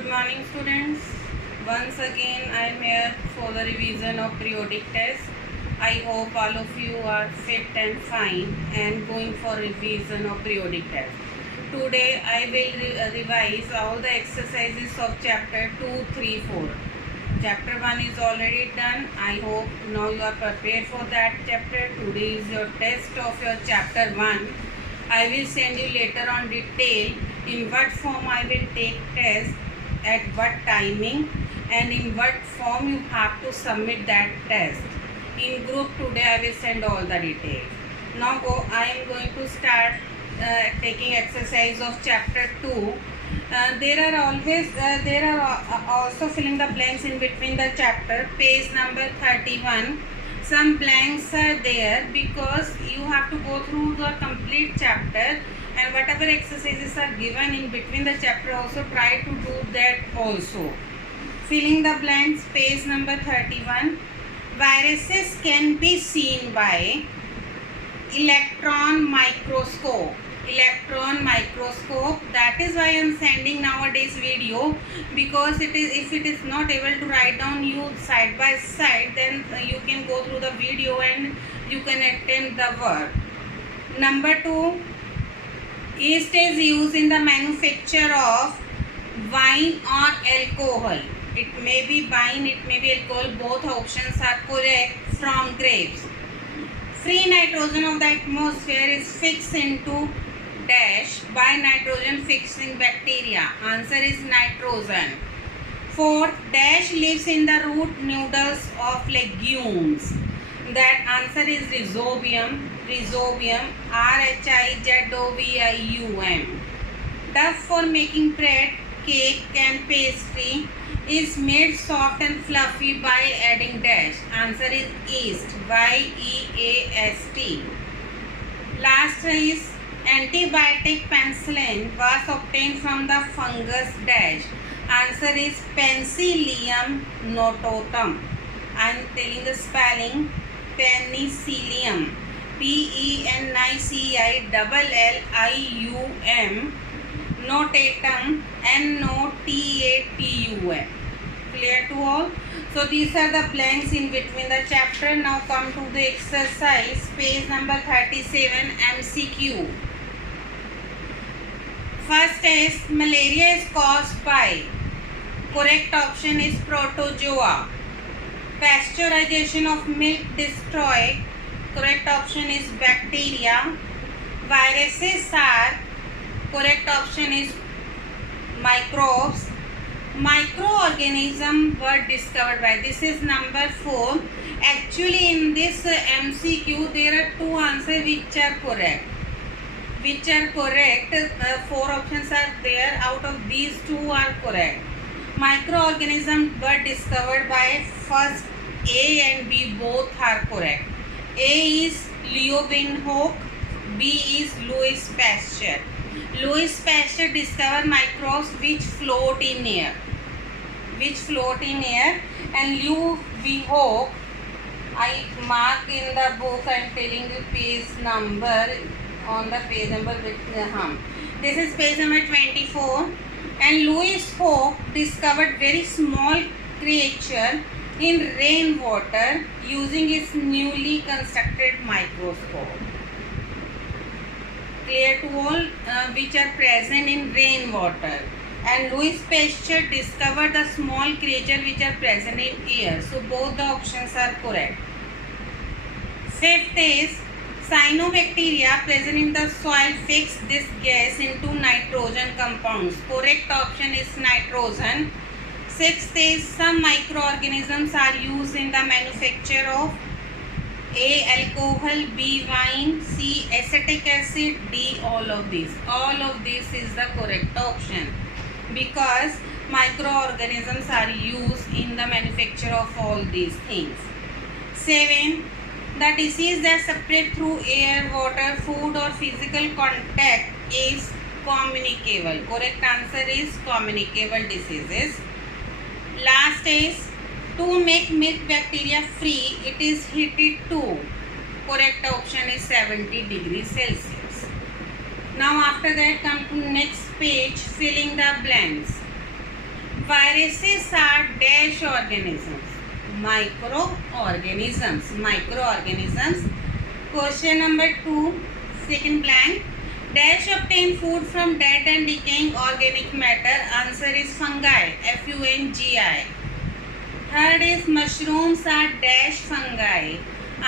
Good morning, students. Once again, I am here for the revision of periodic test. I hope all of you are fit and fine and going for revision of periodic test. Today, I will revise all the exercises of chapter 2, 3, 4. Chapter 1 is already done. I hope now you are prepared for that chapter. Today is your test of your chapter 1. I will send you later on detail in what form I will take test, at what timing, and in what form you have to submit that test. In group today I will send all the details. Now I am going to start taking exercise of chapter 2. There are also filling the blanks in between the chapter. Page number 31. Some blanks are there because you have to go through the complete chapter, and whatever exercises are given in between the chapter also try to do that also. Filling the blanks, page number 31. Viruses can be seen by electron microscope. That is why I am sending nowadays video, because if it is not able to write down you side by side, then you can go through the video and you can attempt the work. Number 2, yeast is used in the manufacture of wine or alcohol. It may be wine, it may be alcohol, both options are correct, from grapes. Free nitrogen of the atmosphere is fixed into dash by nitrogen fixing bacteria. Answer is nitrogen. 4. Dash lives in the root noodles of legumes. That answer is rhizobium. RHIZOBIUM. Dough for making bread, cake and pastry is made soft and fluffy by adding dash. Answer is yeast. YEAST. Last is antibiotic penicillin was obtained from the fungus dash. Answer is Penicillium nototum. I am telling the spelling. Penicillium. PENICILLIUM. Notatum. NOTATUM. Clear to all? So these are the blanks in between the chapter. Now come to the exercise, page number 37, MCQ. First is malaria is caused by. Correct option is protozoa. Pasteurization of milk destroy. Correct option is bacteria. Viruses are. Correct option is microbes. Microorganisms were discovered by. This is number 4. Actually in this MCQ there are 2 answers which are correct. 4 options are there. Out of these 2 are correct. Microorganisms were discovered by. First A and B both are correct. A is Leeuwenhoek, B is Louis Pasteur. Louis Pasteur discovered microbes which float in air. And Leeuwenhoek, I mark in the book, I am telling you page number on the page number with this is page number 24. And Louis Hoek discovered very small creature in rainwater using his newly constructed microscope. Clear to all, which are present in rainwater. And Louis Pasteur discovered the small creature which are present in air. So both the options are correct. Fifth is cyanobacteria present in the soil fix this gas into nitrogen compounds. Correct option is nitrogen. Sixth is some microorganisms are used in the manufacture of A. Alcohol, B. Wine, C. Acetic acid, D. All of these. All of this is the correct option, because microorganisms are used in the manufacture of all these things. 7. The disease that spread through air, water, food or physical contact is communicable. Correct answer is communicable diseases. Last is to make milk bacteria free, it is heated to. Correct option is 70 degrees Celsius. Now after that come to next page, filling the blanks. Viruses are dash organisms. Microorganisms. Microorganisms. Question number 2, second blank. Dash obtain food from dead and decaying organic matter. Answer is fungi. Fungi. Third is mushrooms are dash fungi.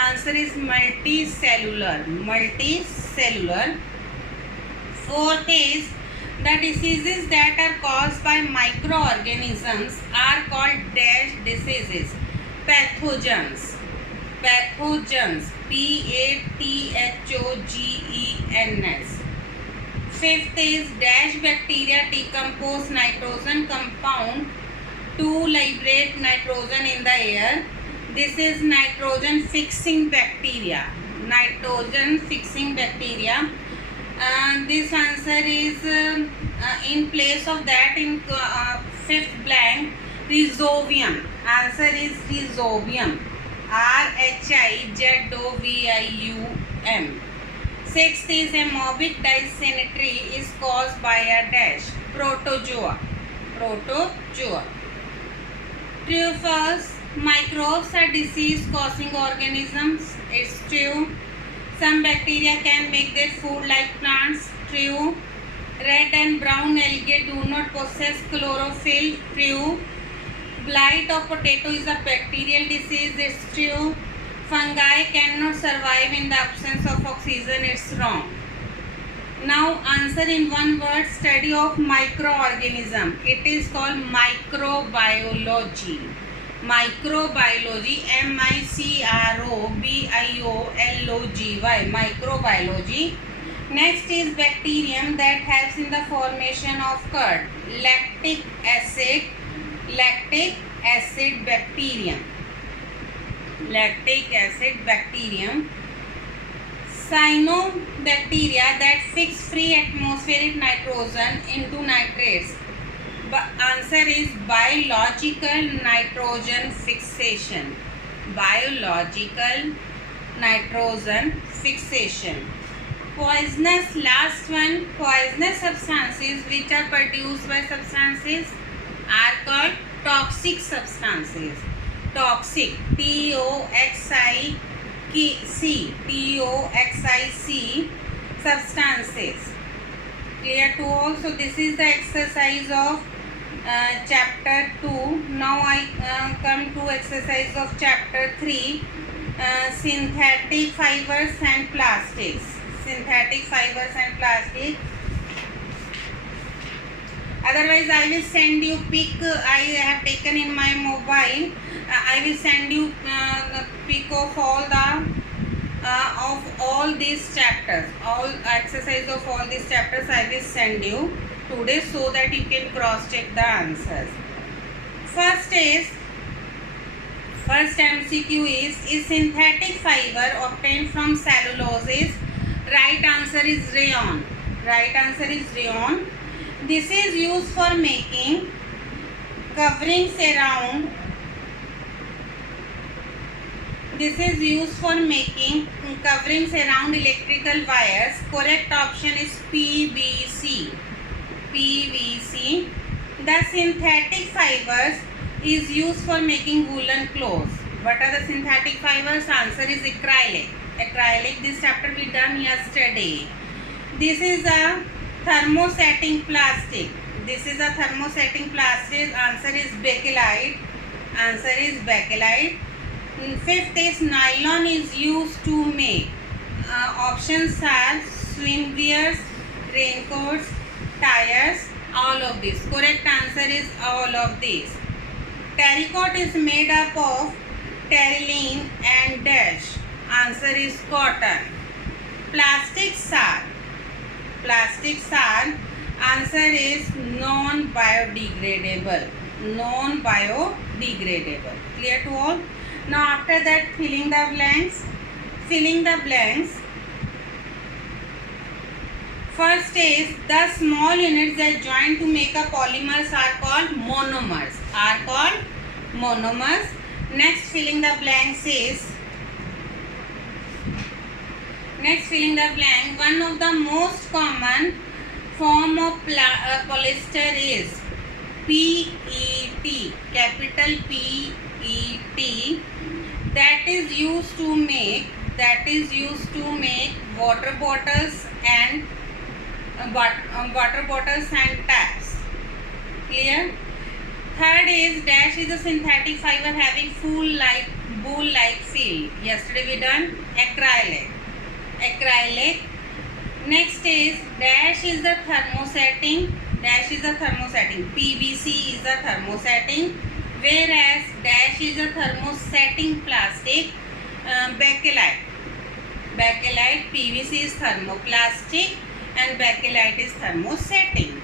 Answer is multicellular. Multicellular. Fourth is the diseases that are caused by microorganisms are called dash diseases. Pathogens. Pathogens. Pathogens. Fifth is dash bacteria decompose nitrogen compound to liberate nitrogen in the air. This is nitrogen fixing bacteria. Nitrogen fixing bacteria. This answer is in place of that in fifth blank, rhizobium. Answer is rhizobium. Rhizobium. Sixth is amoebic dysentery is caused by a dash. Protozoa. Protozoa. True or false? Microbes are disease causing organisms. It's true. Some bacteria can make their food like plants. True. Red and brown algae do not possess chlorophyll. True. Blight of potato is a bacterial disease. It's true. Fungi cannot survive in the absence of oxygen. It's wrong. Now answer in one word. Study of microorganism. It is called microbiology. Microbiology. Microbiology. Microbiology. Next is bacterium that helps in the formation of curd. Lactic acid. Lactic acid bacterium. Lactic acid bacterium. Cyanobacteria that fix free atmospheric nitrogen into nitrates. Answer is biological nitrogen fixation. Biological nitrogen fixation. Poisonous, last one. Poisonous substances which are produced by substances are called toxic substances. Toxic. Toxic. Toxic substances. Clear to all? So this is the exercise of chapter 2. Now I come to exercise of chapter 3. Synthetic fibers and plastics. Synthetic fibers and plastics. Otherwise I will send you pic. I have taken in my mobile. I will send you pic of all these chapters. All exercise of all these chapters I will send you today so that you can cross check the answers. First MCQ is synthetic fiber obtained from cellulose? Right answer is rayon. Right answer is rayon. This is used for making coverings around. This is used for making coverings around electrical wires. Correct option is PVC. PVC. The synthetic fibers is used for making woolen clothes. What are the synthetic fibers? Answer is acrylic. Acrylic. This chapter we done yesterday. This is a thermosetting plastic. This is a thermosetting plastic. Answer is bakelite. Answer is bakelite. Fifth is nylon is used to make. Options are swimwears, raincoats, tires, all of these. Correct answer is all of these. Terracotta is made up of terylene and dash. Answer is cotton. Plastics are. Plastics are. Answer is non-biodegradable. Non-biodegradable. Clear to all? Now after that, filling the blanks. Filling the blanks. First is the small units that join to make a polymers are called monomers. Are called monomers. Next filling the blanks is. Next filling the blank. One of the most common form of polyester is. PET, capital PET, that is used to make water bottles and taps. Clear? Third is dash is a synthetic fiber having bowl-like feel. Yesterday we done acrylic. Next is dash is the thermosetting. PVC is the thermosetting, whereas dash is a thermosetting plastic. Bakelite. PVC is thermoplastic and bakelite is thermosetting.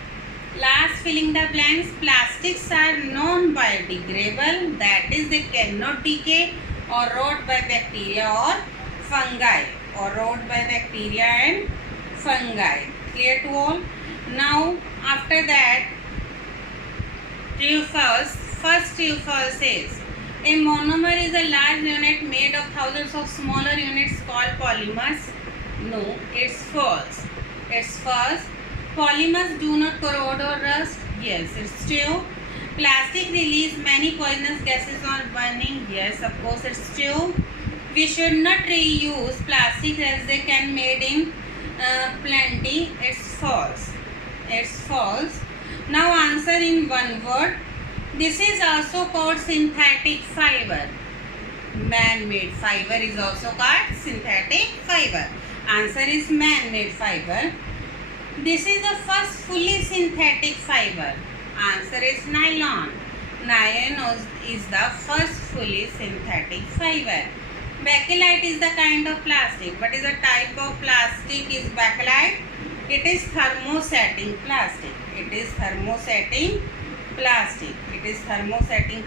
Last, filling the blanks. Plastics are non-biodegradable, that is they cannot decay or rot by bacteria or fungi. Clear to all? Now after that, first TFUS is a monomer is a large unit made of thousands of smaller units called polymers. No, it's false. Polymers do not corrode or rust. Yes, it's true. Plastic release many poisonous gases on burning. Yes, of course it's true. We should not reuse plastic as they can made in plenty. It's false. Now answer in one word. This is also called synthetic fiber. Man-made fiber is also called synthetic fiber. Answer is man-made fiber. This is the first fully synthetic fiber. Answer is nylon. Nylon is the first fully synthetic fiber. Bakelite is the kind of plastic. What is the type of plastic is bakelite? It is thermosetting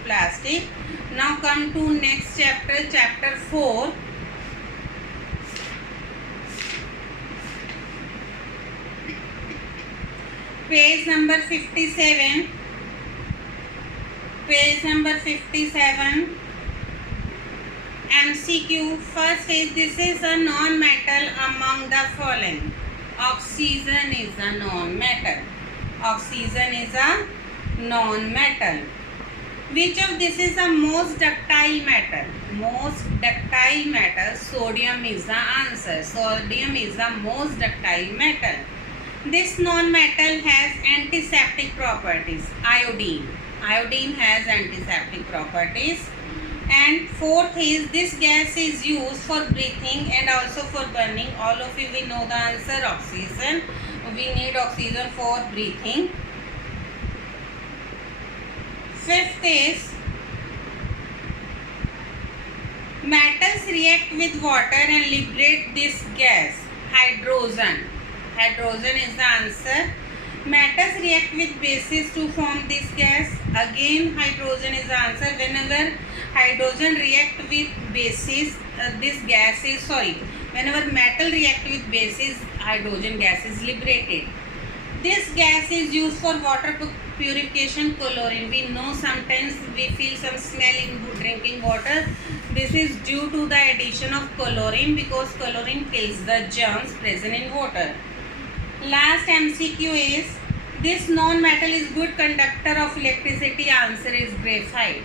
plastic. Now come to next chapter, chapter 4. Page number 57. MCQ. First is, this is a non-metal among the following. Oxygen is a non-metal. Which of this is the most ductile metal? Sodium is the answer. Sodium is the most ductile metal. This non-metal has antiseptic properties. Iodine has antiseptic properties. And fourth is, this gas is used for breathing and also for burning. All of you will know the answer, oxygen. We need oxygen for breathing. Fifth is, metals react with water and liberate this gas. Hydrogen is the answer. Metals react with bases to form this gas. Again, hydrogen is the answer. Whenever hydrogen react with bases, whenever metal react with bases, hydrogen gas is liberated. This gas is used for water purification. Chlorine. We know sometimes we feel some smell in drinking water. This is due to the addition of chlorine, because chlorine kills the germs present in water. Last MCQ is, this non-metal is good conductor of electricity. Answer is graphite.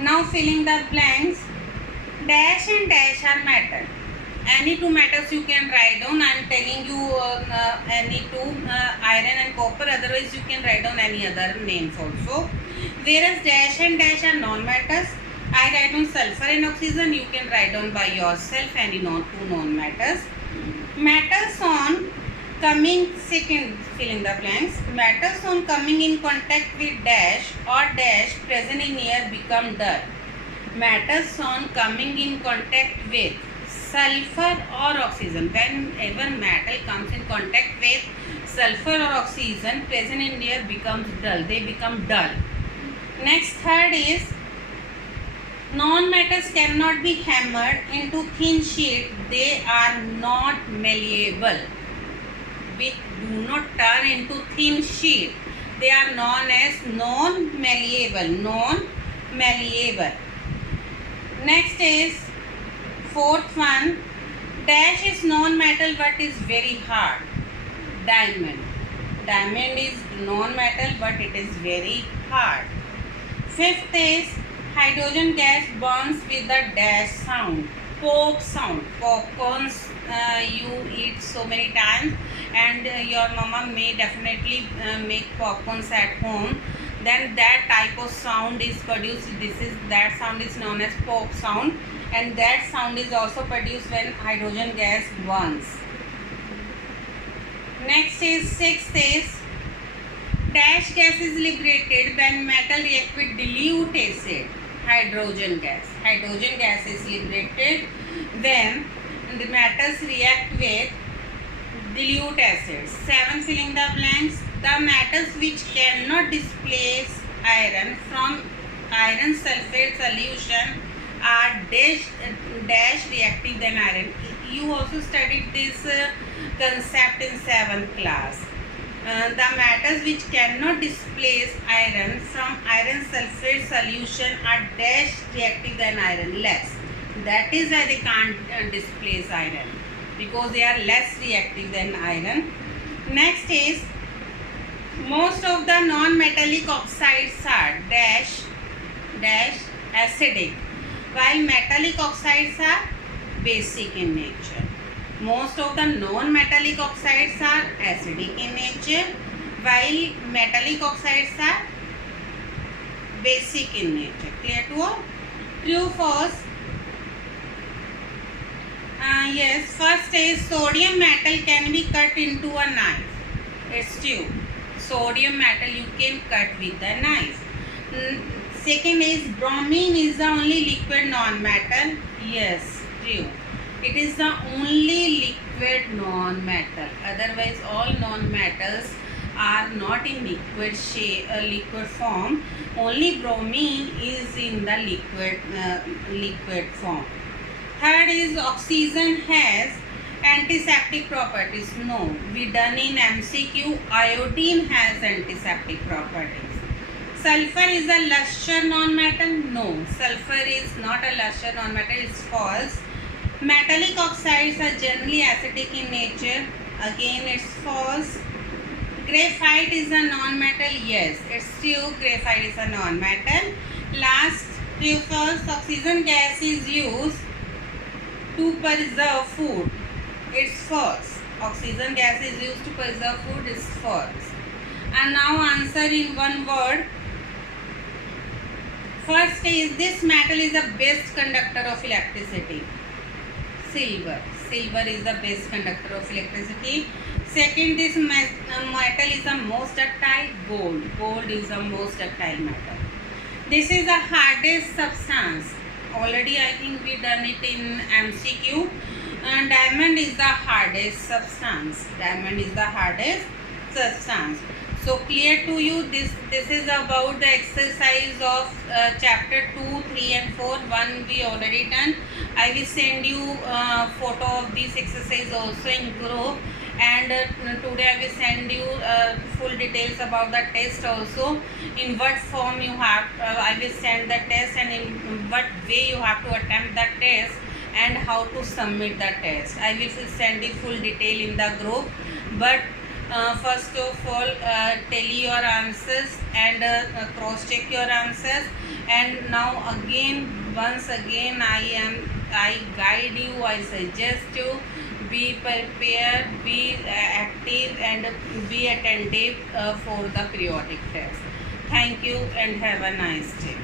Now filling the blanks. Dash and dash are metal. Any two metals you can write down. I am telling you any two, iron and copper. Otherwise you can write down any other names also. Whereas dash and dash are non-metals. I write down sulfur and oxygen. You can write down by yourself any two non-metals. Metals on coming, second filling the blanks. Metals on coming in contact with dash or dash present in air become dull. Metals on coming in contact with sulfur or oxygen. Whenever metal comes in contact with sulfur or oxygen present in air becomes dull. They become dull. Next, third is, non-metals cannot be hammered into thin sheet. They are not malleable. We do not turn into thin sheet. They are known as non-malleable. Next is fourth one. Dash is non-metal but is very hard. Diamond Diamond is non-metal, but it is very hard. Fifth is hydrogen gas burns with a dash sound. Pop sound. Popcorns you eat so many times, and your mama may definitely make popcorns at home. Then that type of sound is produced. That sound is known as pop sound, and that sound is also produced when hydrogen gas burns. Next is sixth is dash gas is liberated when metal react with dilute acid. Hydrogen gas. Hydrogen gas is liberated when the metals react with dilute acids. 7. Filling the blanks. The metals which cannot displace iron from iron sulfate solution are dash reactive than iron. You also studied this concept in 7th class. The metals which cannot displace iron from iron sulfate solution are dash reactive than iron, less. That is why they can't displace iron, because they are less reactive than iron. Next is most of the non-metallic oxides are dash acidic, while metallic oxides are basic in nature. Most of the non-metallic oxides are acidic in nature, while metallic oxides are basic in nature. Clear to all? True, false? Yes. First is sodium metal can be cut into a knife. It's true. Sodium metal you can cut with a knife. Second is bromine is the only liquid non-metal. Yes, true. It is the only liquid non-metal. Otherwise, all non-metals are not in liquid shape, liquid form. Only bromine is in the liquid form. Third is oxygen has antiseptic properties. No, we done in MCQ. Iodine has antiseptic properties. Sulfur is a luster non-metal. No, sulfur is not a luster non-metal. It's false. Metallic oxides are generally acidic in nature. Again, it's false. Graphite is a non-metal. Yes, it's true. Graphite is a non-metal. Last, true, false. Oxygen gas is used to preserve food. It's false. Oxygen gas is used to preserve food. It's false. And now answer in one word. First is this metal is the best conductor of electricity. Silver. Silver is the best conductor of electricity. Second, this metal is the most ductile. Gold. Gold is the most ductile metal. This is the hardest substance. Already I think we done it in MCQ. Diamond is the hardest substance. Diamond is the hardest substance. So clear to you, this is about the exercise of chapter 2, 3 and 4. 1 we already done. I will send you photo of this exercise also in group, and today I will send you full details about the test also. In what form you have, I will send the test, and in what way you have to attempt the test and how to submit the test. I will send you full detail in the group, but first of all tell your answers and cross check your answers. And now once again I guide you, I suggest you be prepared, be active and be attentive for the periodic test. Thank you and have a nice day.